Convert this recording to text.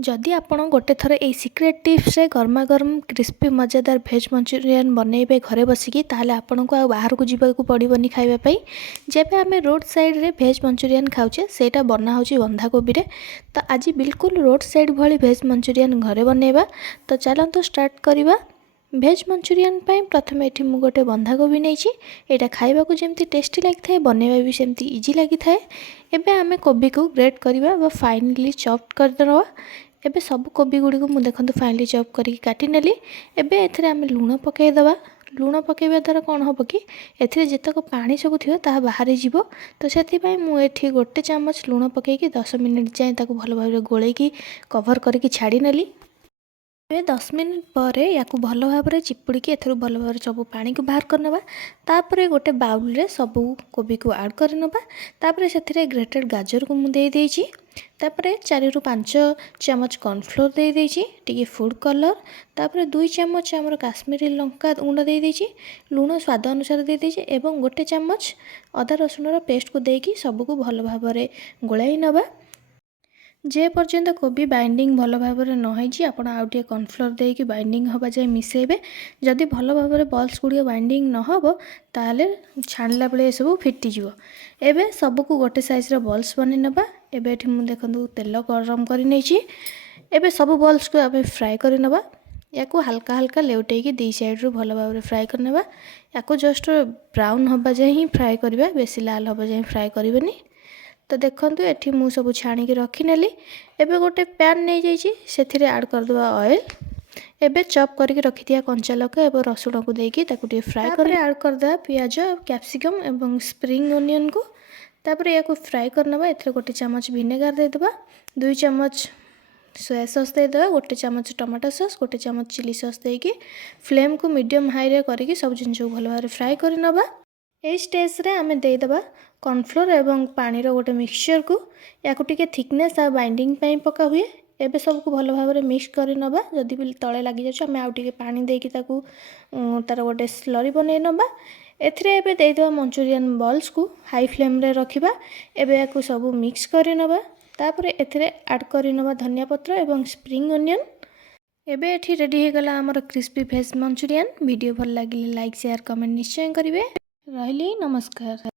जदि आपण गोटे थर ए सिक्रेट टिप्स रे गर्मा गर्म क्रिस्पी मजेदार भेज मंचूरियन बनइबे घरे बसिकी ताहले आपण को बाहर को जीवा पड़ोनी खाइबा जेबे आम रोड साइड रे भेज मंचूरियन खाऊचे सेटा बना होची बंधाकोबी रे। तो आज बिल्कुल रोड साइड भली भेज मंचूरियन घरे बनइबा। तो चलतो स्टार्ट करवा। भेज मंचूरियन पाई प्रथम एठी मु गोटे बंधाकोबी नहीं एटा खाइबा को जेमती टेस्टी लगी थाए बनइबा भी सेमती इजी लगी थाए। एबे आमे कोबी को ग्रेट करवा व फाइनली चॉप कर दवा। एबे सब कोबी गुड़ी को मुझे देखो फाइनली चॉप करके काटी नेली। एबे एथिरे आमे लूण पकेइदवा। लूण पकेଇବା द्वारा कौन हम कि एथिरे जेतक पानी सब थी बाहरी जीव। तो से मुझे गोटे चामच लूण पकईकि 10 मिनिट जाए भल भाव गोलैकी कवर करके छाड़ी नेली। 10 मिनिट पर या भल भाव चिपुड़ी एथर भल भाव सब पानी को बाहर करना। तापर गोटे बाउल रे सब कोबी को ऐड करनबा। तापर से ग्रेटेड गाजर को मुझे देदेची। तापर 4 ରୁ 5 चामच कॉर्नफ्लोर दे देची, टिके फूड कलर। तापर 2 चामच आमर काश्मीरी लंका गुंड दे देची, लूण स्वाद अनुसार दे देची एवं गोटे चामच अदा रसुण पेस्ट को देकी सबको भल भाव गोलाई नबा। जे पर्यंत कोबी बाइंडिंग भल भाव नई आप कॉर्नफ्लोर देकी बाइंडिंग हवा जाए मिसेबे। जदि भल भाव बल्स गुड़िया बाइंडिंग नहब ताले छाणला बेले सब फिटिଯିव। एबे सबको गोटे साइज बल्स बन नबा। एबे एठी मु देखंतु तेल गरम करि नेछि। एबे सब बल्स को आबे फ्राई करि नबा। याको हल्का हल्का लेउटेकी दी साइड रो भल भाव फ्राई करनेबा। याको जस्ट ब्राउन हवा जाए ही फ्राई करबा, बेसी लाल हवा जाए फ्राई करबेनी। तो देखंतु एठी मु सब छाणी के रखी नेली। एबे गोटे पैन नै जाइछि, सेथिरे ऐड कर दवा ऑयल। एबे चॉप करके रखी दिया कंचा लका एवं रसुण को देकी ताकू टे फ्राई कर ऐड कर दवा पियाज, कैप्सिकम एवं स्प्रिंग ओनियन को। तापर या को फ्राई करनबा। एथरे गोटे चामच विनेगार दे दबा, 2 चामच सोया सॉस दे दबा, गोटे चामच टमाटो सॉस, गोटे चामच चिली सॉस देकी फ्लेम को मीडियम हाई रे करके सब जिनिस को भल भाव फ्राई कर नबा। ए स्टेज रे आमे दे दबा कॉर्नफ्लोर एवं पानी रो गोटे मिक्सचर को। या को टिके थिकनेस आ बाइंडिंग पई पका हुए। एबे सबको भल भाव मिक्स कर नबा। जदि भी तळे लागि जाछ आमे आउ टिके पानी देकी ताकू तार गोटे स्लरी बनै नबा। एथिरे एबे दे दबा मंचूरियन बॉल्स को हाई फ्लेम रे रखिबा। एबे याको सब मिक्स कर नबा। तापर एथिरे ऐड कर नबा धनिया पत्र एवं स्प्रिंग ओनियन। एबे एठी रेडी हे गला हमर क्रिस्पी भेज मंचूरियन। वीडियो भल लागिले लाइक शेयर कमेंट निश्चय करिवे। रहिली नमस्कार।